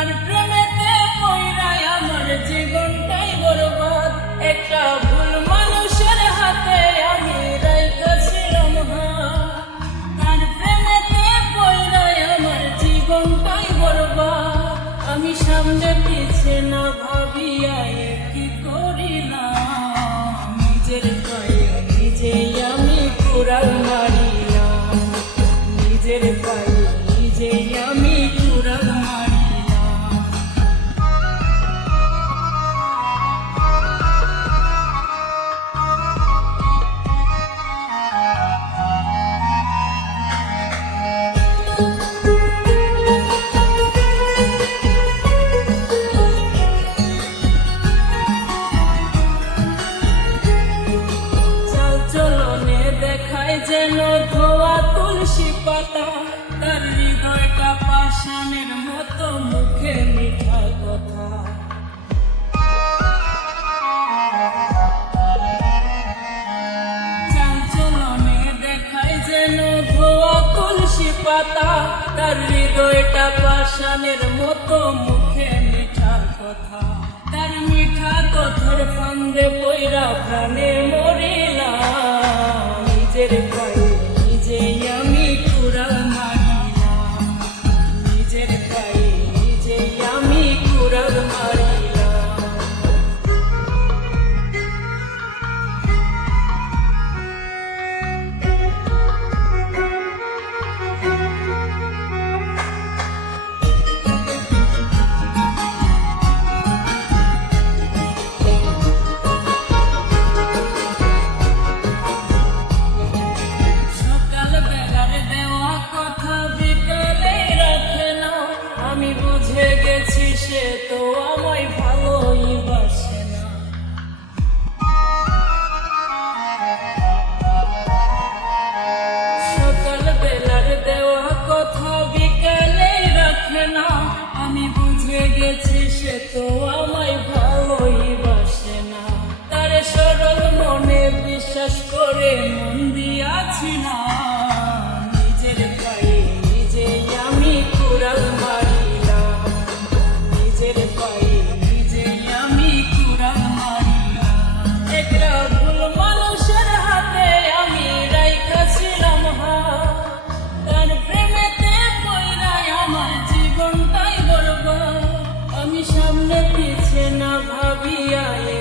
তার প্রেমেতে আমার জীবনটাই একটা মানুষের হাতে আমি হ্যাঁ। প্রেমেতে আমার জীবনটাই আমি সামনে না নিজের পায়ে নিজেই আমি কুড়াল মারিলাম। নিজের পায়ে ধোয়া তুলসী পাতা, তার হৃদয়টা পাষাণের মতো, মুখে মিঠা কথা। পাতা, তার হৃদয়টা পাষাণের মতো, মুখে মিঠা কথা। তার মিঠা কথার ফান্দে পইরা প্রাণে মরিলাম, নিজের পায়ে। আমায় ভালোই বাসে না। সকাল বেলার দেওয়া কথা বিকালে রাখে না। আমি বুঝে গেছি সে তো আমায় ভালোই বাসে না। তার সরল মনে বিশ্বাস করে भी आए